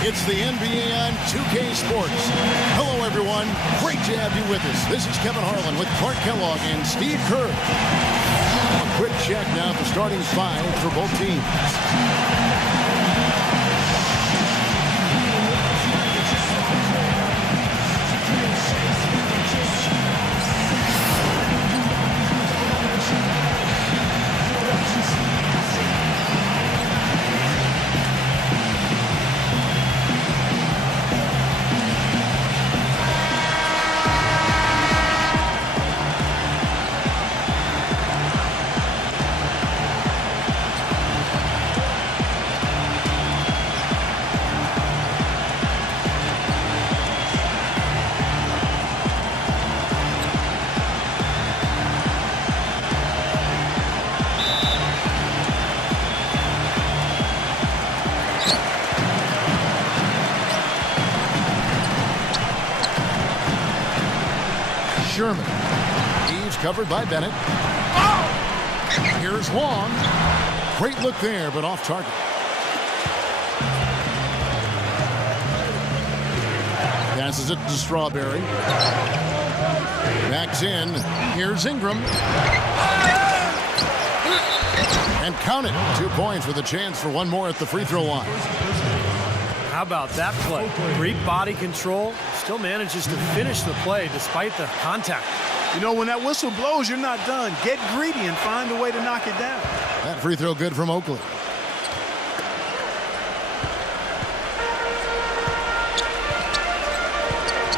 It's the NBA on 2K Sports. Hello, everyone. Great to have you with us. This is Kevin Harlan with Clark Kellogg and Steve Kerr. A quick check now for starting five for both teams. Sherman. He's covered by Bennett. Here's Wong. Great look there, but off target. Passes it to Strawberry. Backs in. Here's Ingram. And count it. 2 points with a chance for one more at the free throw line. How about that play? Great body control. Still manages to finish the play despite the contact. You know, when that whistle blows, you're not done. Get greedy and find a way to knock it down. That free throw good from Oakley.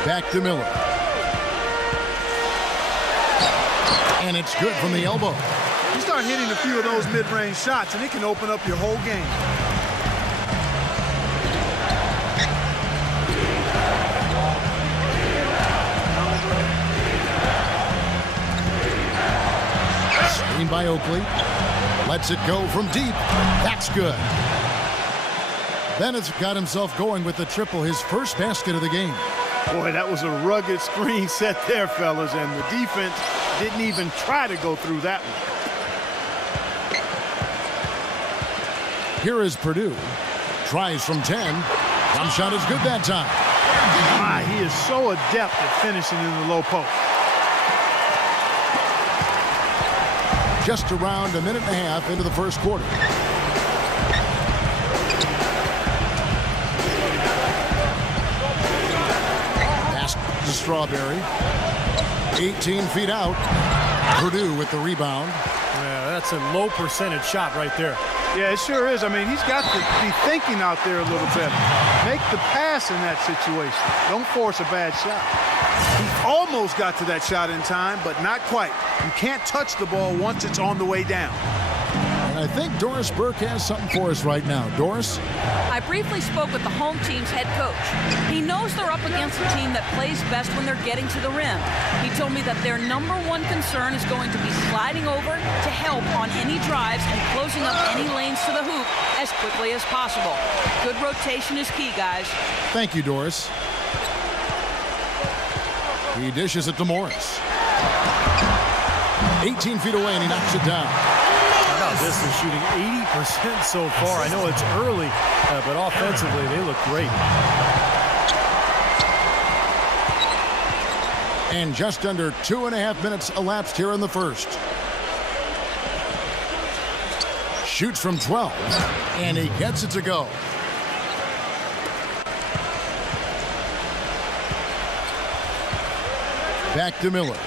Back to Miller. And it's good from the elbow. You start hitting a few of those mid-range shots, and it can open up your whole game. By Oakley. Lets it go from deep. That's good. Bennett's got himself going with the triple, his first basket of the game. Boy, that was a rugged screen set there, fellas, and the defense didn't even try to go through that one. Here is Purdue. Tries from 10. Jump shot is good that time. My, he is so adept at finishing in the low post. Just around a minute and a half into the first quarter. Pass to Strawberry. 18 feet out. Purdue with the rebound. Yeah, that's a low percentage shot right there. Yeah, it sure is. I mean, he's got to be thinking out there a little bit. Make the pass in that situation. Don't force a bad shot. He almost got to that shot in time, but not quite. You can't touch the ball once it's on the way down. And I think Doris Burke has something for us right now. Doris? I briefly spoke with the home team's head coach. He knows they're up against a team that plays best when they're getting to the rim. He told me that their number one concern is going to be sliding over to help on any drives and closing up any lanes to the hoop as quickly as possible. Good rotation is key, guys. Thank you, Doris. He dishes it to Morris. 18 feet away, and he knocks it down. How about this? They're shooting 80% so far. I know it's early, but offensively, they look great. And just under 2.5 minutes elapsed here in the first. Shoots from 12, and he gets it to go. Back to Miller.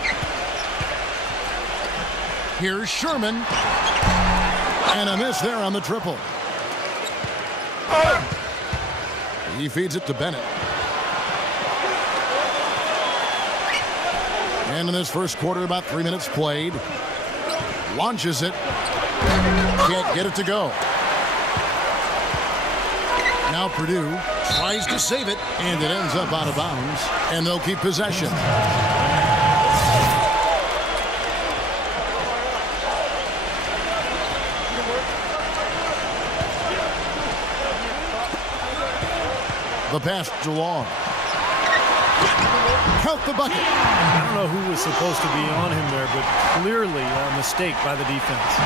Here's Sherman. And a miss there on the triple. He feeds it to Bennett. And in this first quarter, about 3 minutes played. Launches it. Can't get it to go. Now Purdue tries to save it, and it ends up out of bounds, and they'll keep possession. The pass to Long. Count the bucket. I don't know who was supposed to be on him there, but clearly a mistake by the defense.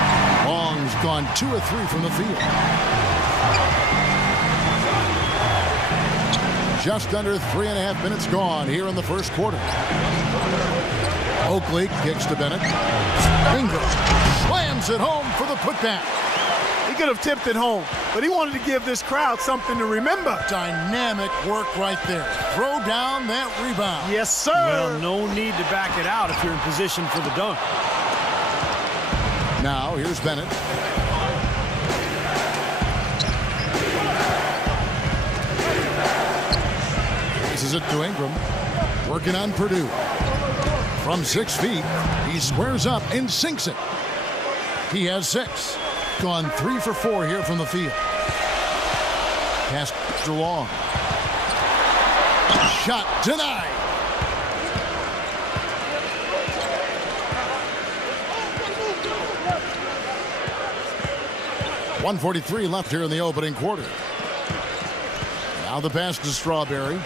Long's gone 2 of 3 from the field. Just under 3.5 minutes gone here in the first quarter. Oakley kicks to Bennett. Ingram slams it home for the putback. He could have tipped it home, but he wanted to give this crowd something to remember. Dynamic work right there. Throw down that rebound. Yes, sir. Well, no need to back it out if you're in position for the dunk. Now, here's Bennett. This is it to Ingram. Working on Purdue. From 6 feet, he squares up and sinks it. He has 6. Gone 3 for 4 here from the field. Pass to Long. Shot denied. .143 left here in the opening quarter. Now the pass to Strawberry.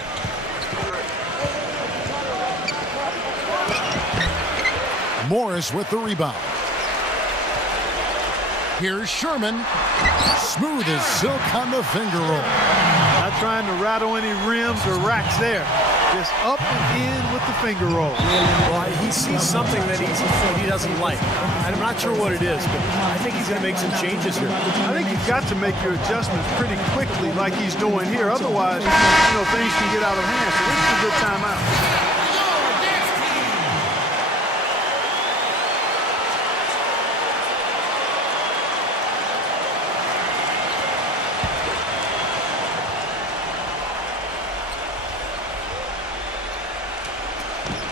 Morris with the rebound. Here's Sherman. Smooth as silk on the finger roll. Not trying to rattle any rims or racks there. Just up and in with the finger roll. Well, he sees something that he doesn't like. I'm not sure what it is, but I think he's going to make some changes here. I think you've got to make your adjustments pretty quickly like he's doing here. Otherwise, things can get out of hand. So this is a good timeout.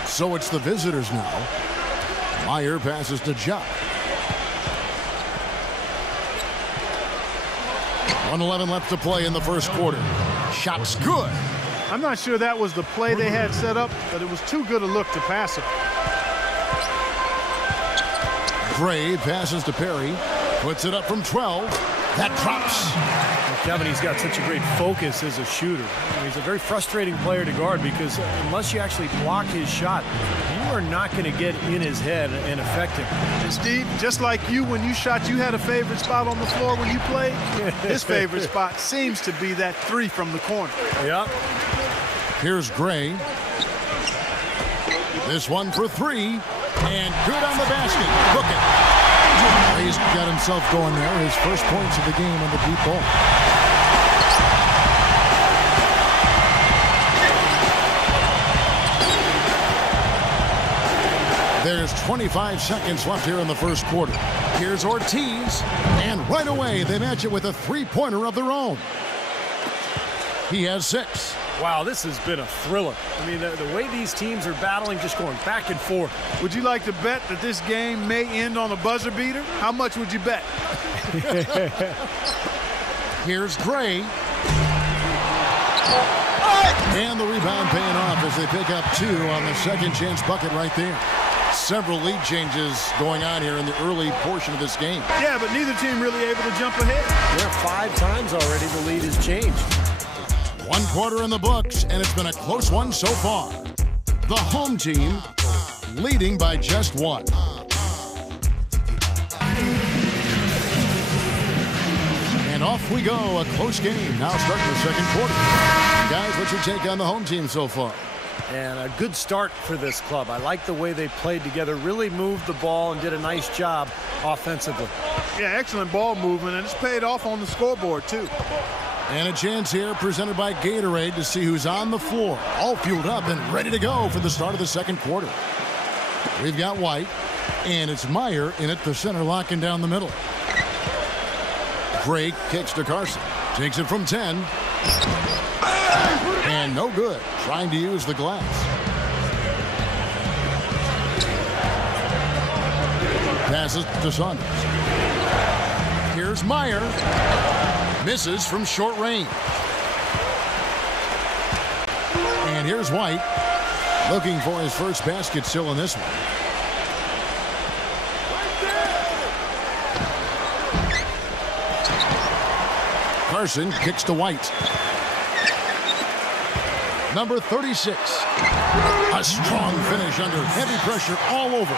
So it's the visitors now. Meyer passes to Jock. 1:11 left to play in the first quarter. Shot's good. I'm not sure that was the play they had set up, but it was too good a look to pass it. Gray passes to Perry. Puts it up from 12. That drops. Kevin, he's got such a great focus as a shooter. He's a very frustrating player to guard because unless you actually block his shot, you are not going to get in his head and affect him. And Steve, just like you, when you shot, you had a favorite spot on the floor when you played. His favorite spot seems to be that 3 from the corner. Yep. Here's Gray. This one for 3. And good on the basket. Look it. He's got himself going there. His first points of the game on the deep ball. There's 25 seconds left here in the first quarter. Here's Ortiz. And right away, they match it with a three-pointer of their own. He has 6. Wow, this has been a thriller. I mean, the way these teams are battling, just going back and forth. Would you like to bet that this game may end on a buzzer beater? How much would you bet? Here's Gray. And the rebound paying off as they pick up 2 on the second chance bucket right there. Several lead changes going on here in the early portion of this game. Yeah, but neither team really able to jump ahead. Yeah, 5 times already the lead has changed. 1 quarter in the books, and it's been a close one so far. The home team leading by just 1. And off we go, a close game. Now starting the second quarter. Guys, what's your take on the home team so far? And a good start for this club. I like the way they played together, really moved the ball and did a nice job offensively. Yeah, excellent ball movement, and it's paid off on the scoreboard, too. And a chance here presented by Gatorade to see who's on the floor. All fueled up and ready to go for the start of the second quarter. We've got White, and it's Meyer in at the center, locking down the middle. Gray kicks to Carson. Takes it from 10. And no good. Trying to use the glass. Passes to Saunders. Here's Meyer. Misses from short range. And here's White. Looking for his first basket still in this one. Carson kicks to White. Number 36. A strong finish under heavy pressure all over.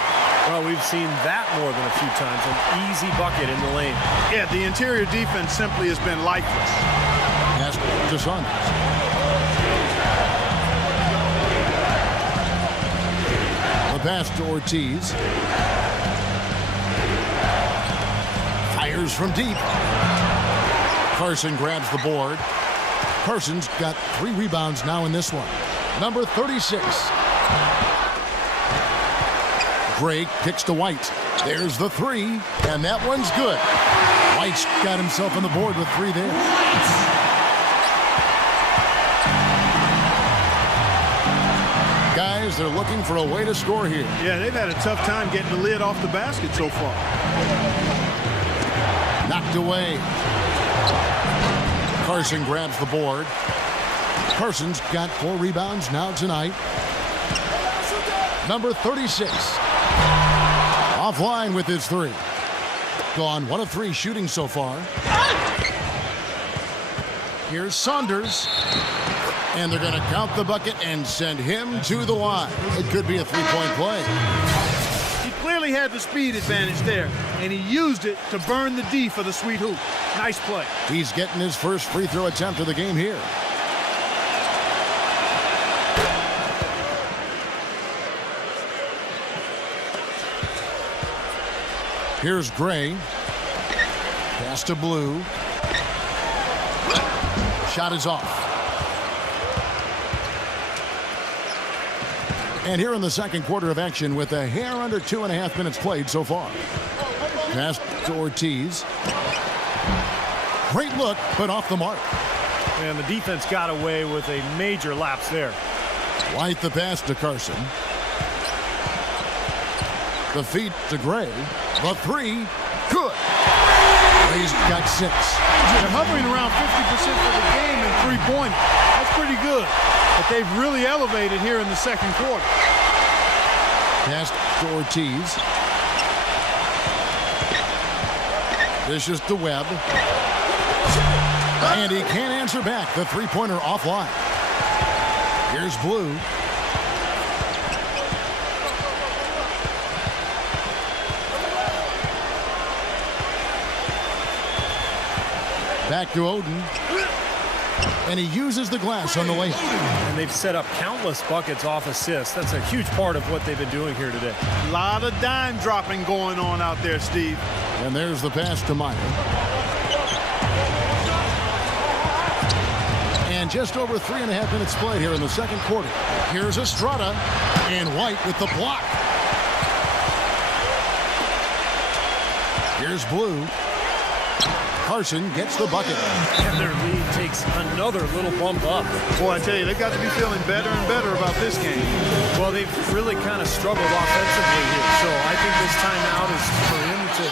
Well, we've seen that more than a few times. An easy bucket in the lane. Yeah, the interior defense simply has been lifeless. Pass to Saunders. The pass to Ortiz. Fires from deep. Carson grabs the board. Carson's got 3 rebounds now in this one. Number 36. Gray kicks to White. There's the 3, and that one's good. White's got himself on the board with 3 there. Guys, they're looking for a way to score here. Yeah, they've had a tough time getting the lid off the basket so far. Knocked away. Carson grabs the board. Carson's got 4 rebounds now tonight. Number 36. Offline with his 3. Gone 1 of 3 shooting so far. Here's Saunders. And they're going to count the bucket and send him to the line. It could be a 3-point play. He clearly had the speed advantage there, and he used it to burn the D for the sweet hoop. Nice play. He's getting his first free throw attempt of the game here. Here's Gray. Pass to Blue. Shot is off. And here in the second quarter of action with a hair under 2.5 minutes played so far. Pass to Ortiz. Great look, but off the mark. And the defense got away with a major lapse there. White the pass to Carson. The feed to Gray. The 3, good. Gray's got 6. They're hovering around 50% for the game in 3-point. That's pretty good. But they've really elevated here in the second quarter. Pass to Ortiz. Dishes to Webb. And he can't answer back. The 3-pointer offline. Here's Blue. Back to Oden. And he uses the glass on the layup. And they've set up countless buckets off assists. That's a huge part of what they've been doing here today. A lot of dime dropping going on out there, Steve. And there's the pass to Meyer. And just over 3.5 minutes played here in the second quarter. Here's Estrada. And White with the block. Here's Blue. Carson gets the bucket. And their lead takes another little bump up. Boy, I tell you, they've got to be feeling better and better about this game. Well, they've really kind of struggled offensively here. So I think this timeout is for him to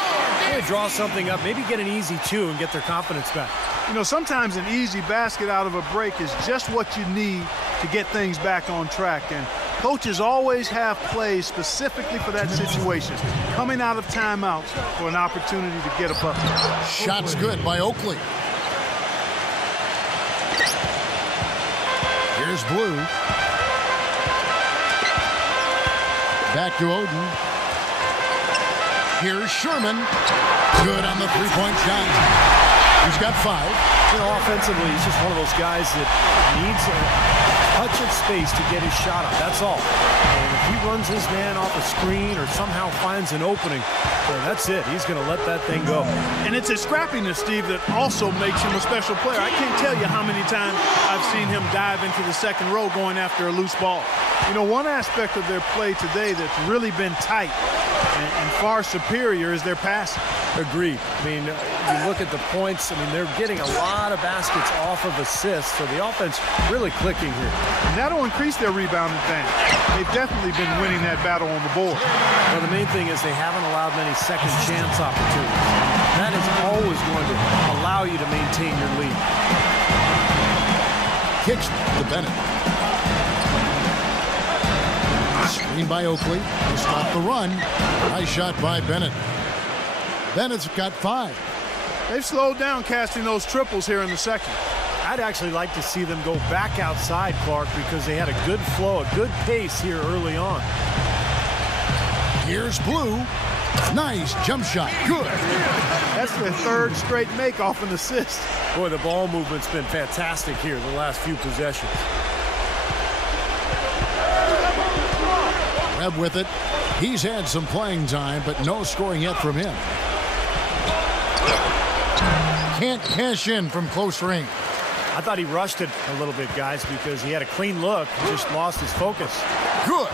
really draw something up, maybe get an easy 2 and get their confidence back. You know, sometimes an easy basket out of a break is just what you need to get things back on track. And coaches always have plays specifically for that situation. Coming out of timeouts for an opportunity to get a bucket. Shots good by Oakley. Here's Blue. Back to Oden. Here's Sherman. Good on the 3-point shot. He's got 5. You know, offensively, he's just one of those guys that needs a touch of space to get his shot up. That's all. And if he runs his man off a screen or somehow finds an opening, well, that's it. He's going to let that thing go. And it's his scrappiness, Steve, that also makes him a special player. I can't tell you how many times I've seen him dive into the second row going after a loose ball. You know, one aspect of their play today that's really been tight and far superior is their passing. Agreed. I mean, you look at the points. I mean, they're getting a lot of baskets off of assists, so the offense really clicking here. And that'll increase their rebound advantage. They've definitely been winning that battle on the board. Well, the main thing is they haven't allowed many second chance opportunities. That is always going to allow you to maintain your lead. Kicks to Bennett. Screen by Oakley to stop the run. Nice shot by Bennett. Bennett's got 5. They've slowed down casting those triples here in the second. I'd actually like to see them go back outside, Clark, because they had a good flow, a good pace here early on. Here's Blue. Nice jump shot. Good. That's their third straight make off an assist. Boy, the ball movement's been fantastic here the last few possessions. Webb with it. He's had some playing time, but no scoring yet from him. Can't cash in from close range. I thought he rushed it a little bit, guys, because he had a clean look, just lost his focus. Good.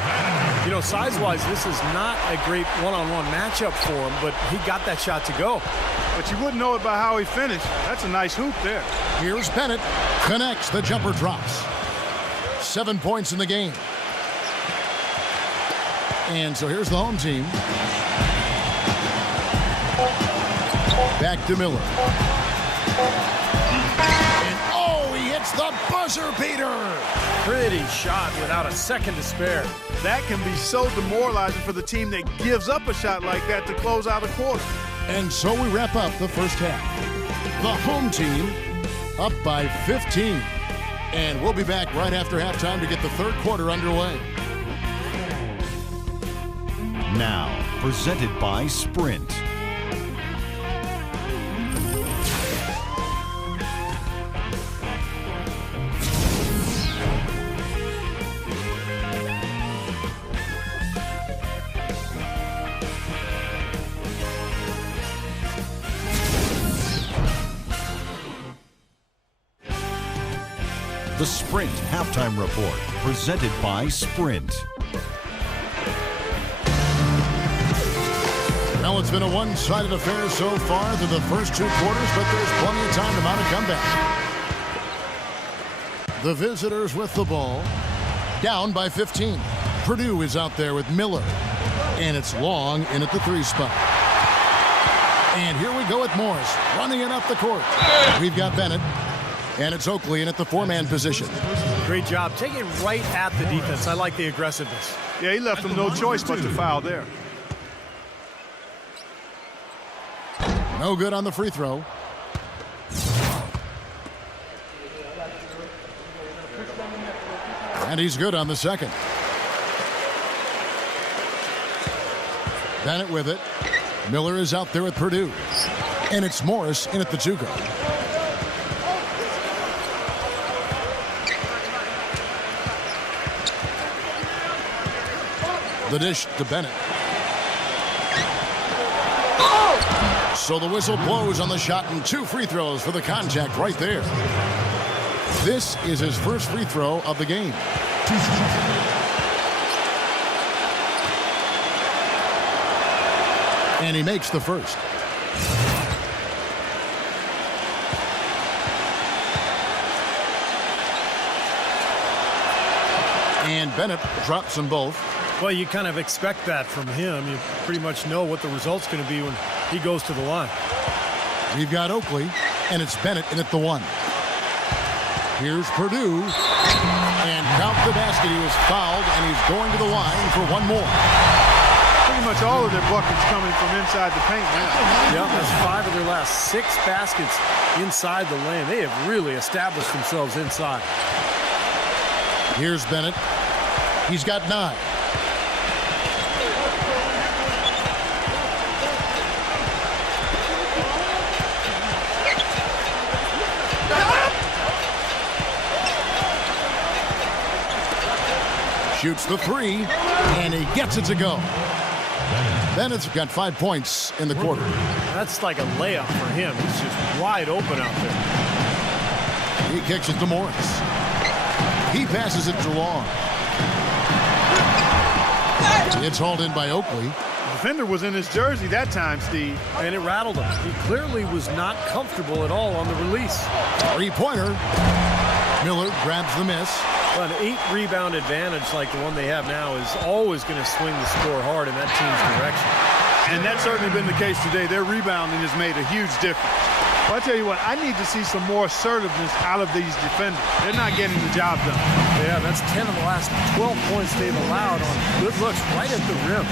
You know, size-wise, this is not a great one-on-one matchup for him, but he got that shot to go. But you wouldn't know it by how he finished. That's a nice hoop there. Here's Bennett. Connects. The jumper drops. 7 points in the game. And so here's the home team. Back to Miller. And oh, he hits the buzzer beater. Pretty shot without a second to spare. That can be so demoralizing for the team that gives up a shot like that to close out a quarter. And so we wrap up the first half. The home team up by 15. And we'll be back right after halftime to get the third quarter underway. Now, presented by Sprint. The Sprint Halftime Report, presented by Sprint. Well, it's been a one-sided affair so far through the first 2 quarters, but there's plenty of time to mount a comeback. The visitors with the ball, down by 15. Purdue is out there with Miller, and it's Long in at the 3 spot. And here we go with Morris, running it up the court. We've got Bennett, and it's Oakley in at the 4-man position. Great job. Taking it right at the defense. I like the aggressiveness. Yeah, he left them no choice but to foul there. No good on the free throw. And he's good on the second. Bennett with it. Miller is out there with Purdue. And it's Morris in at the 2 guard. The dish to Bennett. So the whistle blows on the shot and 2 free throws for the contact right there. This is his first free throw of the game. And he makes the first. And Bennett drops them both. Well, you kind of expect that from him. You pretty much know what the result's going to be when he goes to the line. We've got Oakley, and it's Bennett in at the 1. Here's Purdue. And count the basket. He was fouled, and he's going to the line for 1 more. Pretty much all of their buckets coming from inside the paint now. Yeah, that's 5 of their last 6 baskets inside the lane. They have really established themselves inside. Here's Bennett. He's got 9. Shoots the 3, and he gets it to go. Bennett's got 5 points in the quarter. That's like a layup for him. He's just wide open out there. He kicks it to Morris. He passes it to Long. It's hauled in by Oakley. Defender was in his jersey that time, Steve. And it rattled him. He clearly was not comfortable at all on the release. Three-pointer. Miller grabs the miss. Well, an 8-rebound advantage like the one they have now is always going to swing the score hard in that team's direction. And that's certainly been the case today. Their rebounding has made a huge difference. Well, I tell you what, I need to see some more assertiveness out of these defenders. They're not getting the job done. Yeah, that's 10 of the last 12 points they've allowed on good looks right at the rim.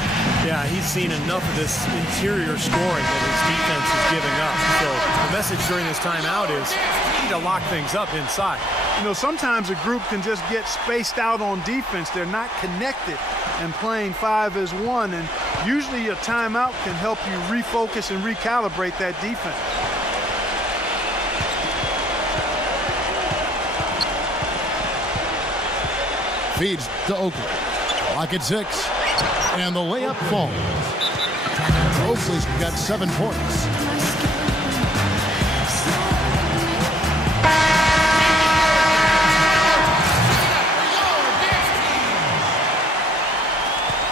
Yeah, he's seen enough of this interior scoring that his defense is giving up. So the message during this timeout is you need to lock things up inside. You know, sometimes a group can just get spaced out on defense. They're not connected and playing 5 as 1. And usually a timeout can help you refocus and recalibrate that defense. Feeds to Oakley. Lock at 6. And the layup falls. Oakley's got 7 points.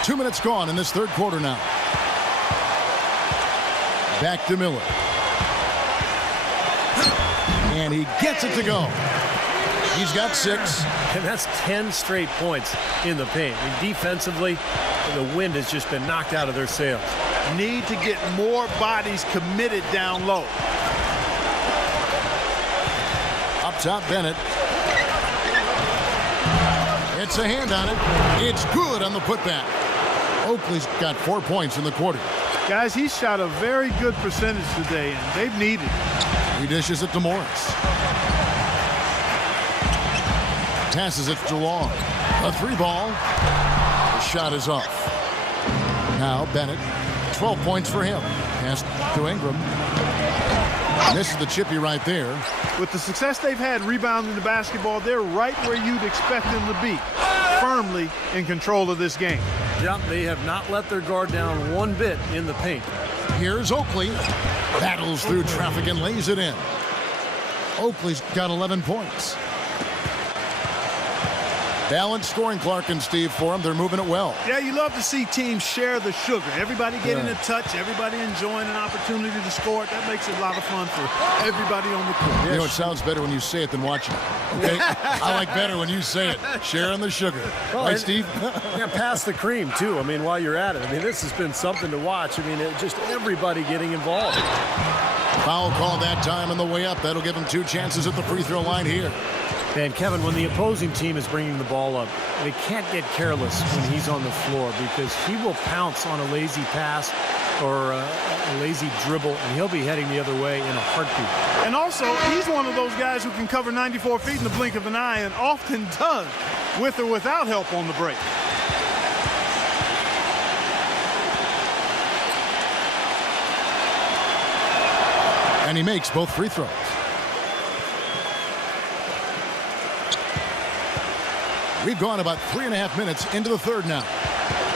Two minutes gone in this third quarter now. Back to Miller. And he gets it to go. He's got 6. And that's 10 straight points in the paint. And defensively, the wind has just been knocked out of their sails. Need to get more bodies committed down low. Up top, Bennett. It's a hand on it. It's good on the putback. Oakley's got 4 points in the quarter. Guys, he shot a very good percentage today, and they've needed it. He dishes it to Morris. Passes it to Long. A 3-ball. The shot is off. Now Bennett. 12 points for him. Pass to Ingram. This is the chippy right there. With the success they've had rebounding the basketball, they're right where you'd expect them to be. Firmly in control of this game. Yep, they have not let their guard down one bit in the paint. Here's Oakley. Battles through traffic and lays it in. Oakley's got 11 points. Balanced scoring, Clark and Steve, for them. They're moving it well. Yeah, you love to see teams share the sugar. Everybody getting a touch, everybody enjoying an opportunity to score. That makes it a lot of fun for everybody on the court. You know, it sounds better when you say it than watching it. Okay? I like better when you say it. Sharing the sugar. Well, right, Steve? Yeah, pass the cream, too. I mean, while you're at it. I mean, this has been something to watch. I mean, just everybody getting involved. Foul call that time on the way up. That'll give him 2 chances at the free throw line here. And Kevin, when the opposing team is bringing the ball up, they can't get careless when he's on the floor because he will pounce on a lazy pass or a lazy dribble, and he'll be heading the other way in a heartbeat. And also, he's one of those guys who can cover 94 feet in the blink of an eye and often does, with or without help on the break. And he makes both free throws. We've gone about 3.5 minutes into the third now.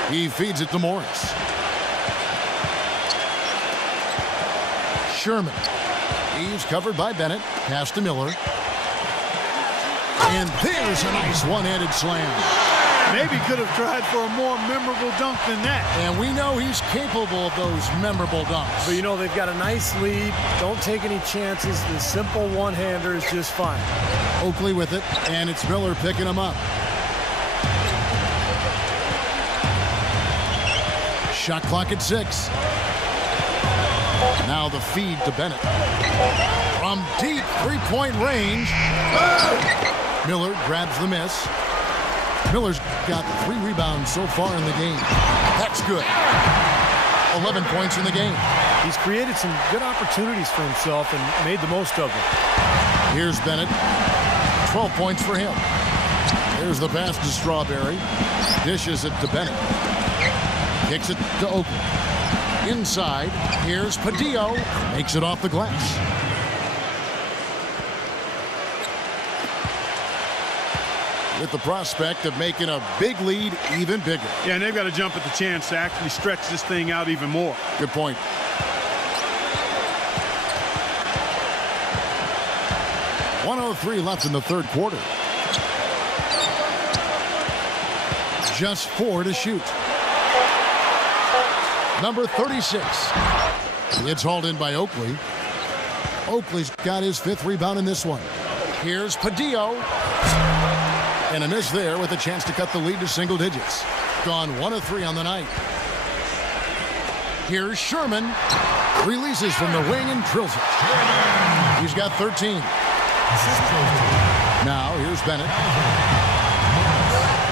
He feeds it to Morris. Sherman. He's covered by Bennett. Pass to Miller. And there's a nice one-handed slam. Maybe could have tried for a more memorable dunk than that. And we know he's capable of those memorable dunks. But, you know, they've got a nice lead. Don't take any chances. The simple one-hander is just fine. Oakley with it, and it's Miller picking him up. Shot clock at 6. Now the feed to Bennett. From deep three-point range. Miller grabs the miss. Miller's got 3 rebounds so far in the game. That's good. 11 points in the game. He's created some good opportunities for himself and made the most of them. Here's Bennett. 12 points for him. There's the pass to Strawberry. Dishes it to Bennett. Kicks it to Oakley. Inside, here's Padillo. Makes it off the glass. With the prospect of making a big lead even bigger. Yeah, and they've got to jump at the chance to actually stretch this thing out even more. Good point. .103 left in the third quarter. Just 4 to shoot. number 36. It's hauled in by Oakley. Oakley's got his 5th rebound in this one. Here's Padillo. And a miss there with a chance to cut the lead to single digits. Gone 1 of 3 on the night. Here's Sherman. Releases from the wing and drills it. He's got 13. Now here's Bennett.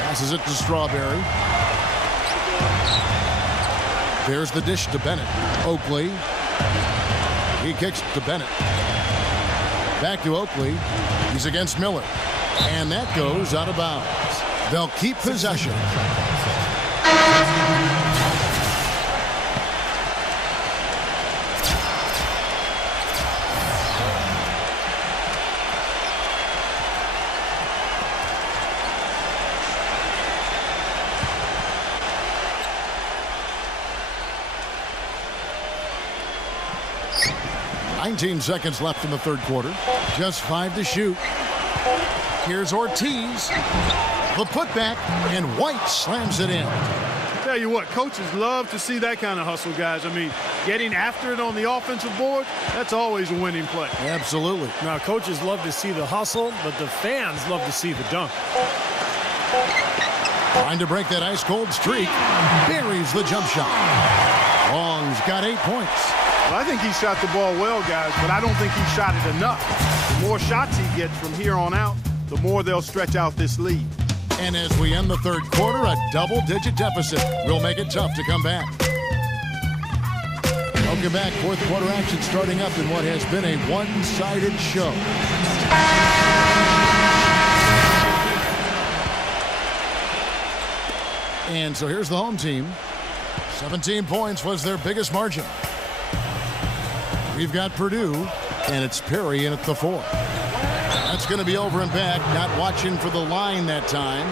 Passes it to Strawberry. There's the dish to Bennett. Oakley. He kicks to Bennett. Back to Oakley. He's against Miller. And that goes out of bounds. They'll keep possession. "19 seconds left in the third quarter. Just 5 to shoot. Here's Ortiz. The putback, and White slams it in. Tell you what, coaches love to see that kind of hustle, guys. I mean, getting after it on the offensive board, that's always a winning play. Absolutely. Now, coaches love to see the hustle, but the fans love to see the dunk. Trying to break that ice-cold streak. Buries the jump shot. Long's got 8 points. Well, I think he shot the ball well, guys, but I don't think he shot it enough. The more shots he gets from here on out, the more they'll stretch out this lead. And as we end the third quarter, a double-digit deficit will make it tough to come back. Welcome back. Fourth quarter action starting up in what has been a one-sided show. And so here's the home team. 17 points was their biggest margin. We've got Purdue, and it's Perry in at the 4. That's going to be over and back. Not watching for the line that time.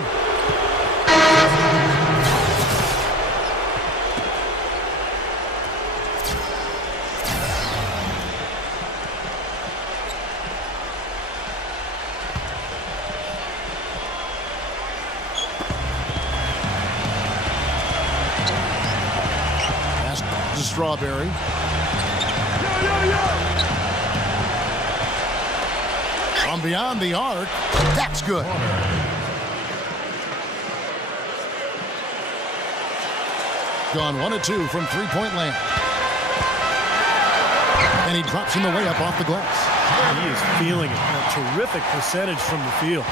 Pass to Strawberry. From beyond the arc, that's good. Gone 1 of 2 from three-point land. And he drops in the way up off the glass. He is feeling it. A terrific percentage from the field.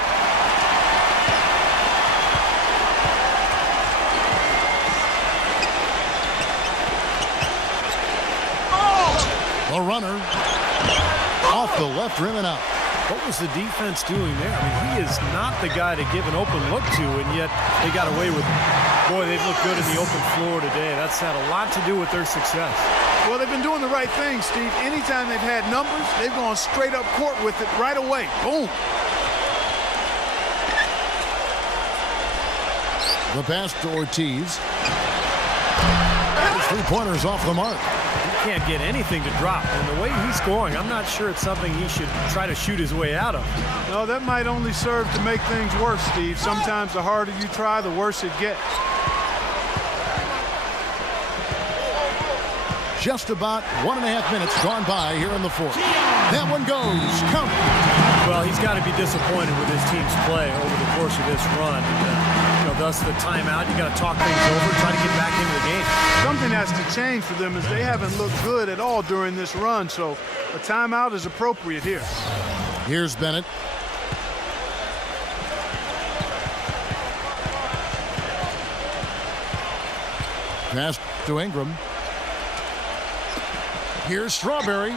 The runner off the left rim and out. What was the defense doing there? I mean, he is not the guy to give an open look to, and yet they got away with it. Boy, they've looked good in the open floor today. That's had a lot to do with their success. Well, they've been doing the right thing, Steve. Anytime they've had numbers, they've gone straight up court with it right away. Boom. The pass to Ortiz. His three-pointers off the mark. He can't get anything to drop. And the way he's scoring, I'm not sure it's something he should try to shoot his way out of. No, that might only serve to make things worse, Steve. Sometimes the harder you try, the worse it gets. Just about 1.5 minutes gone by here in the fourth. That one goes. Count. Well, he's got to be disappointed with his team's play over the course of this run. Thus the timeout. You got to talk things over, try to get back into the game. Something has to change for them as they haven't looked good at all during this run. So a timeout is appropriate here. Here's Bennett. Pass to Ingram. Here's Strawberry.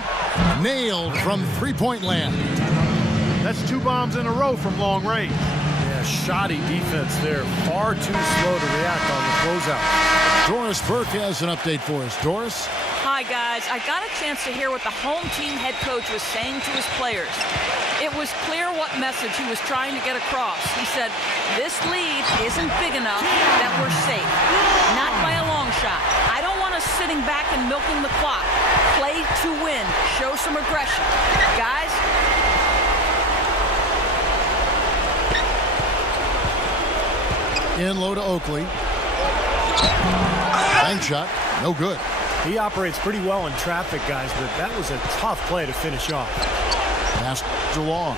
Nailed from three-point land. That's 2 bombs in a row from long range. Yeah, shoddy defense there. Far too slow to react on the closeout. Doris Burke has an update for us. Doris? Hi, guys. I got a chance to hear what the home team head coach was saying to his players. It was clear what message he was trying to get across. He said, this lead isn't big enough that we're safe. Not by a long shot. I don't want us sitting back and milking the clock. Play to win. Show some aggression. Guys, in low to Oakley. Bank shot. No good. He operates pretty well in traffic, guys, but that was a tough play to finish off. Pass to Long.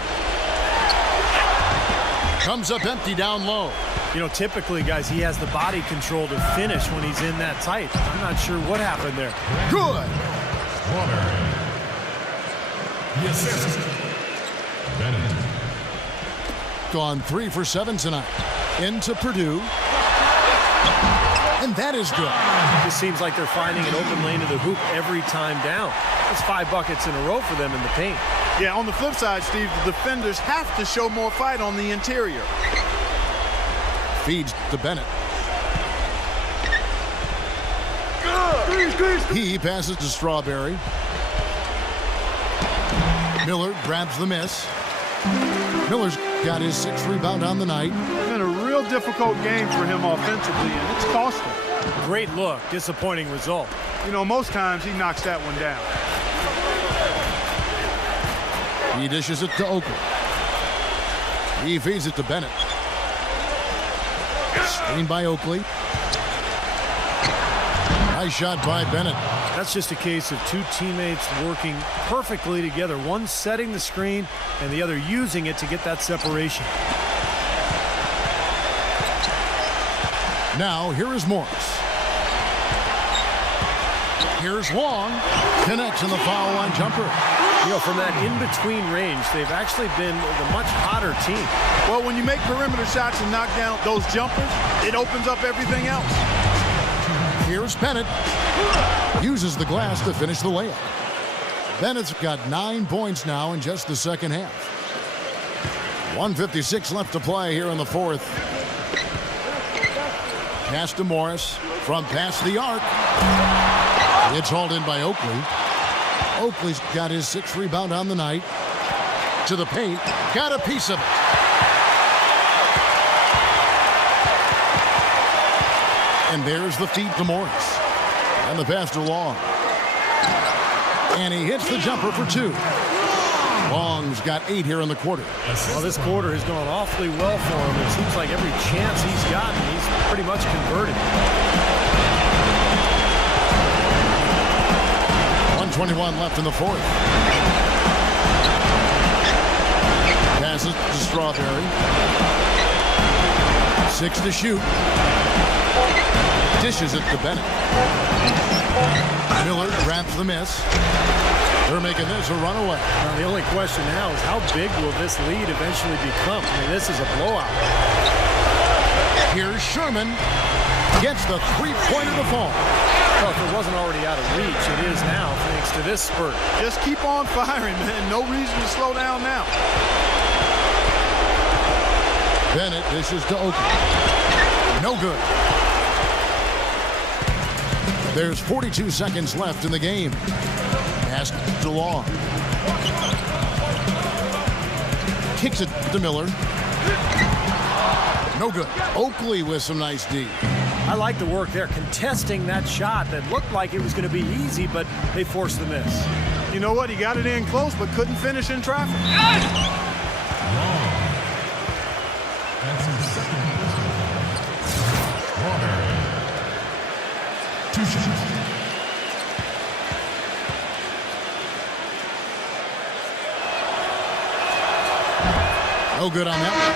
Comes up empty down low. You know, typically, guys, he has the body control to finish when he's in that tight. I'm not sure what happened there. Good. The assist. Bennett. Gone 3 for 7 tonight. Into Purdue. And that is good. It just seems like they're finding an open lane to the hoop every time down. That's 5 buckets in a row for them in the paint. Yeah, on the flip side, Steve, the defenders have to show more fight on the interior. Feeds to Bennett. He passes to Strawberry. Miller grabs the miss. Miller's got his 6th rebound on the night. It's been a real difficult game for him offensively, and it's cost him. Great look, disappointing result. You know, most times he knocks that one down. He dishes it to Oakley. He feeds it to Bennett. Screened by Oakley. Nice shot by Bennett. That's just a case of two teammates working perfectly together. One setting the screen and the other using it to get that separation. Now, here is Morris. Here's Long. Connects in the foul line jumper. You know, from that in-between range, they've actually been the much hotter team. Well, when you make perimeter shots and knock down those jumpers, it opens up everything else. Here's Bennett. Uses the glass to finish the layup. Bennett's got 9 points now in just the second half. 1:56 left to play here in the fourth. Pass to Morris from past the arc. It's hauled in by Oakley. Oakley's got his 6th rebound on the night. To the paint. Got a piece of it. And there's the feed to Morris. And the pass to Long. And he hits the jumper for 2. Long's got 8 here in the quarter. Well, this quarter has gone awfully well for him. It seems like every chance he's gotten, he's pretty much converted. 1:21 left in the fourth. Passes to Strawberry. 6 to shoot. Dishes it to Bennett. Miller grabs the miss. They're making this a runaway. Now, the only question now is how big will this lead eventually become? I mean, this is a blowout. Here's Sherman. Gets the three-pointer to fall. Well, if it wasn't already out of reach, it is now thanks to this spurt. Just keep on firing, man. No reason to slow down now. Bennett dishes to Oakley. No good. There's 42 seconds left in the game. Pass to Long. Kicks it to Miller. No good. Oakley with some nice D. I like the work there, contesting that shot that looked like it was going to be easy, but they forced the miss. You know what? He got it in close, but couldn't finish in traffic. Long. That's his second. Strawberry. 2 shots. No good on that one.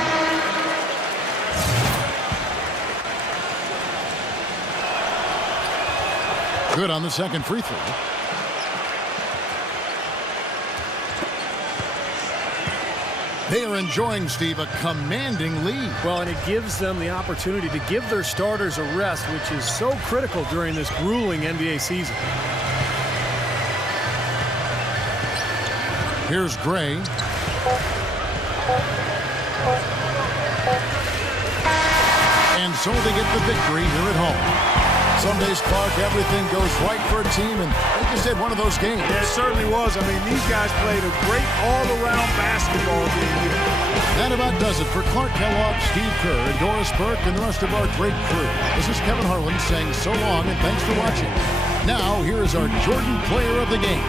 Good on the second free throw. They are enjoying, Steve, a commanding lead. Well, and it gives them the opportunity to give their starters a rest, which is so critical during this grueling NBA season. Here's Gray. And so they get the victory here at home. Some days, Clark, everything goes right for a team, and they just had one of those games. Yeah, it certainly was. I mean, these guys played a great all-around basketball game here. That about does it for Clark Kellogg, Steve Kerr, and Doris Burke, and the rest of our great crew. This is Kevin Harlan saying so long, and thanks for watching. Now, here is our Jordan Player of the Game.